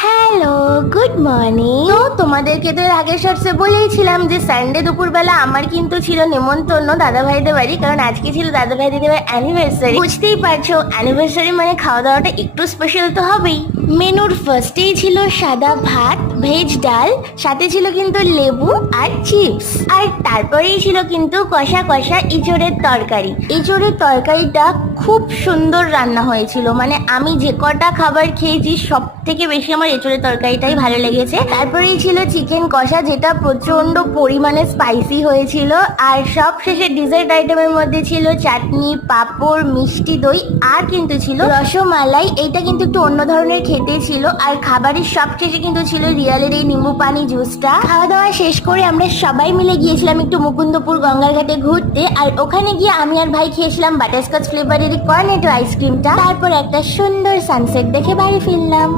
Hello, good morning. তো তোমাদেরকে তো এর আগের শর্টসে বলেইছিলাম যে সানডে দুপুরবেলা আমার কিন্তু ছিল নেমন্তন্ন দাদা ভাইদের বাড়ি, কারণ আজকে ছিল দাদা ভাই দিদিভাই অ্যানিভার্সারি। বুঝতেই পারছো অ্যানিভার্সারি মানে খাওয়া দাওয়াটা একটু স্পেশাল তো হবেই। মেনুর ফার্স্টেই ছিল সাদা ভাত, ভেজ ডাল, সাথে ছিল কিন্তু লেবু আর চিপস, আর তারপরেই ছিল কিন্তু কষা কষা ইঁচড়ের তরকারি। ইঁচড়ের তরকারিটা খুব সুন্দর রান্না হয়েছিল, মানে আমি যে কটা খাবার খেয়েছি সব থেকে বেশি আমার এঁচড়ের তরকারিটাই ভালো লেগেছে। তারপরেই ছিল চিকেন কষা, যেটা প্রচন্ড পরিমাণে স্পাইসি হয়েছিল। আর সব শেষে ডিজার্ট আইটেমের মধ্যে ছিল চাটনি, পাঁপড়, মিষ্টি দই, আর কিন্তু ছিল রসমালাই। এইটা কিন্তু একটু অন্য ধরনের খেতে ছিল। আর খাবারের সব শেষে কিন্তু ছিল রিয়ালের এই নিম্বু পানি জুসটা। খাওয়া দাওয়া শেষ করে আমরা সবাই মিলে গিয়েছিলাম একটু মুকুন্দপুর গঙ্গার ঘাটে ঘুরতে, আর ওখানে গিয়ে আমি আর ভাই খেয়েছিলাম বাটারস্কচ ফ্লেভারের কর্নেটো আইসক্রিমটা। তারপর একটা সুন্দর সানসেট দেখে বাড়ি ফিরলাম।